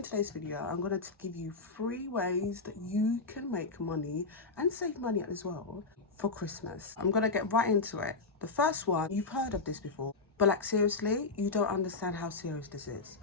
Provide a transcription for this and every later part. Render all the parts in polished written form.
in today's video, I'm going to give you 3 ways that you can make money and save money as well for Christmas. I'm going to get right into it. The first one, you've heard of this before, but like seriously, you don't understand how serious this is.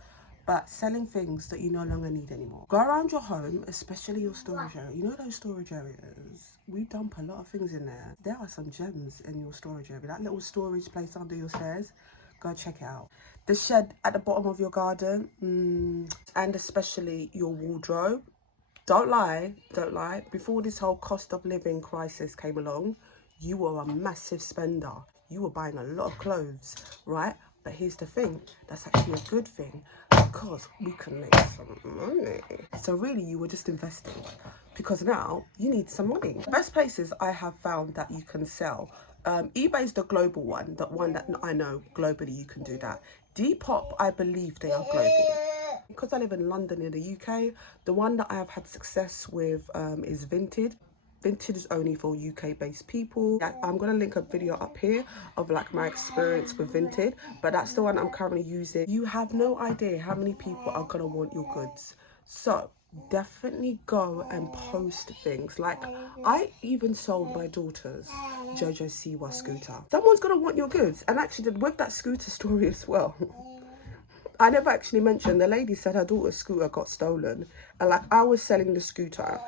But selling things that you no longer need anymore. Go around your home, especially your storage area. You know those storage areas? We dump a lot of things in there. There are some gems in your storage area. That little storage place under your stairs, go check it out. The shed at the bottom of your garden, and especially your wardrobe. Don't lie. Before this whole cost of living crisis came along, you were a massive spender. You were buying a lot of clothes, right? But here's the thing, that's actually a good thing because we can make some money. So really you were just investing because now you need some money. Best places I have found that you can sell. eBay's the global one, the one that I know globally you can do that. Depop, I believe they are global. Because I live in London in the UK, the one that I have had success with is Vinted. Vinted is only for UK based people. I'm going to link a video up here of like my experience with Vinted, but that's the one I'm currently using. You have no idea how many people are going to want your goods. So definitely go and post things. Like I even sold my daughter's Jojo Siwa scooter. Someone's going to want your goods. And actually with that scooter story as well, I never actually mentioned, the lady said her daughter's scooter got stolen. And like I was selling the scooter,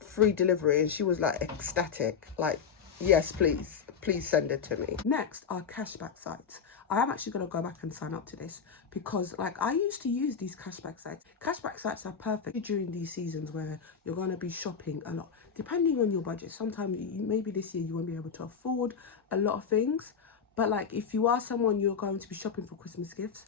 free delivery, and she was like ecstatic. Like, yes, please send it to me. Next are cashback sites. I am actually going to go back and sign up to this because like I used to use these cashback sites. Cashback sites are perfect during these seasons where you're going to be shopping a lot. Depending on your budget, sometimes maybe this year you won't be able to afford a lot of things. But like if you are someone you're going to be shopping for Christmas gifts,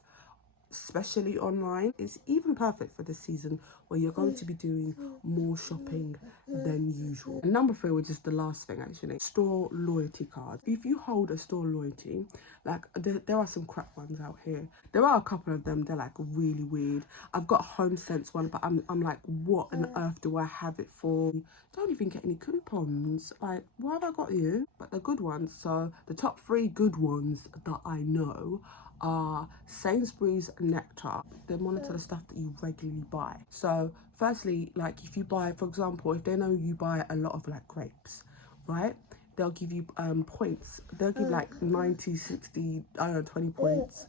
especially online, it's even perfect for this season where you're going to be doing more shopping than usual. And number 3, which is the last thing actually, store loyalty cards. If you hold a store loyalty, like there are some crap ones out here. There are a couple of them, they're like really weird. I've got a HomeSense one, but I'm like, what on earth do I have it for? Don't even get any coupons. Like, why have I got you? But the good ones, so the top 3 good ones that I know are Sainsbury's Nectar. They monitor the stuff that you regularly buy. So firstly, like if you buy, for example, if they know you buy a lot of like grapes, right, they'll give you points. They'll give like 90, 60, I don't know, 20 points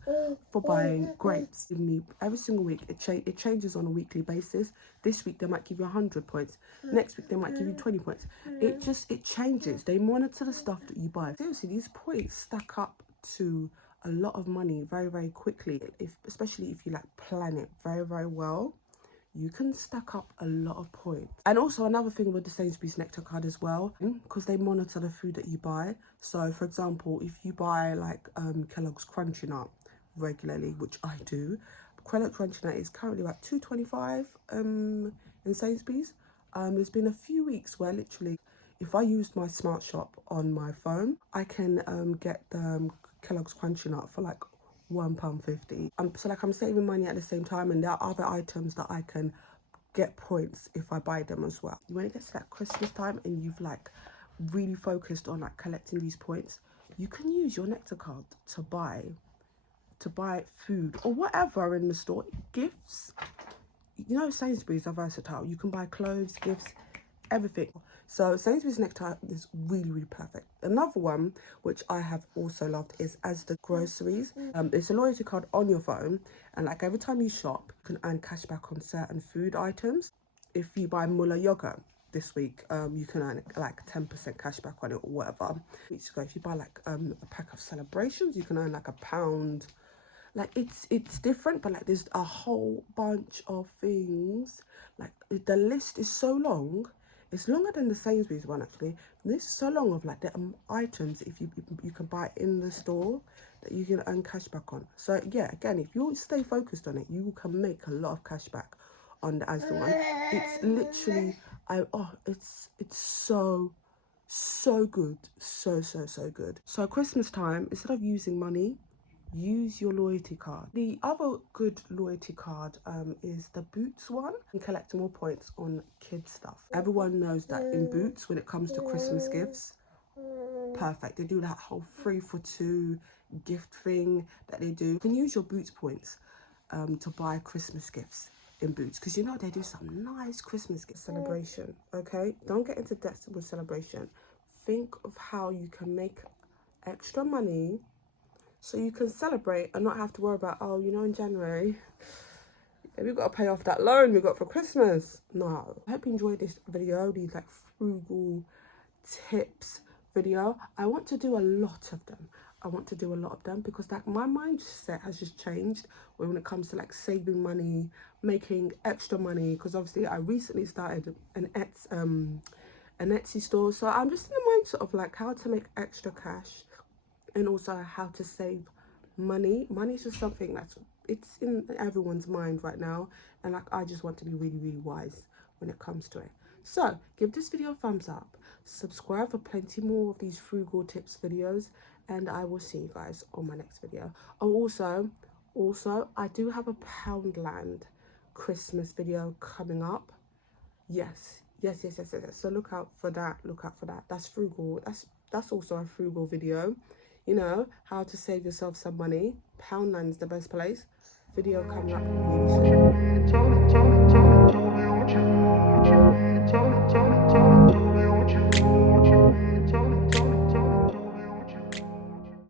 for buying grapes. Give me every single week. It changes on a weekly basis. This week they might give you 100 points. Next week they might give you 20 points. It changes. They monitor the stuff that you buy. Seriously, these points stack up to a lot of money very quickly. Especially if you like plan it very well, you can stack up a lot of points. And also another thing with the Sainsbury's Nectar card as well, because they monitor the food that you buy. So for example, if you buy like Kellogg's Crunchy Nut regularly, which I do, Kellogg's Crunchy Nut is currently about £2.25 in Sainsbury's. There's been a few weeks where literally if I used my smart shop on my phone, I can get the Kellogg's Crunchy Nut for like £1.50. So like I'm saving money at the same time, and there are other items that I can get points if I buy them as well. When it gets to that Christmas time and you've like really focused on like collecting these points, you can use your Nectar card to buy food or whatever in the store. Gifts, you know, Sainsbury's are versatile. You can buy clothes, gifts, everything. So Sainsbury's Nectar is really perfect. Another one which I have also loved is Asda Groceries. It's a loyalty card on your phone, and like every time you shop you can earn cash back on certain food items. If you buy Muller yogurt this week, you can earn like 10% cash back on it or whatever. Weeks ago, if you buy like a pack of Celebrations, you can earn like £1. Like it's different, but like there's a whole bunch of things. Like the list is so long. It's longer than the Sainsbury's one actually. This is so long of like the items if you can buy in the store that you can earn cash back on. So yeah, again, if you stay focused on it, you can make a lot of cash back on the Asda one. It's literally it's so good, so good. So Christmas time, instead of using money, use your loyalty card. The other good loyalty card is the Boots one. You can collect more points on kids stuff. Everyone knows that in Boots, when it comes to Christmas gifts, perfect. They do that whole 3 for 2 gift thing that they do. You can use your Boots points to buy Christmas gifts. in Boots, because you know they do some nice Christmas gift celebration. Okay, don't get into debt with celebration. Think of how you can make extra money so you can celebrate and not have to worry about, oh, you know, in January we've got to pay off that loan we got for Christmas. No. I hope you enjoyed this video, these like frugal tips video. I want to do a lot of them. Because like my mindset has just changed when it comes to like saving money, making extra money, because obviously I recently started an Etsy store, so I'm just in the mindset of like how to make extra cash and also how to save money. Money is just something it's in everyone's mind right now, and like I just want to be really, really wise when it comes to it. So give this video a thumbs up, subscribe for plenty more of these frugal tips videos, and I will see you guys on my next video. Oh, also I do have a Poundland Christmas video coming up. Yes. So look out for that. That's frugal. That's also a frugal video. You know, how to save yourself some money. Poundland is the best place. Video coming up really soon.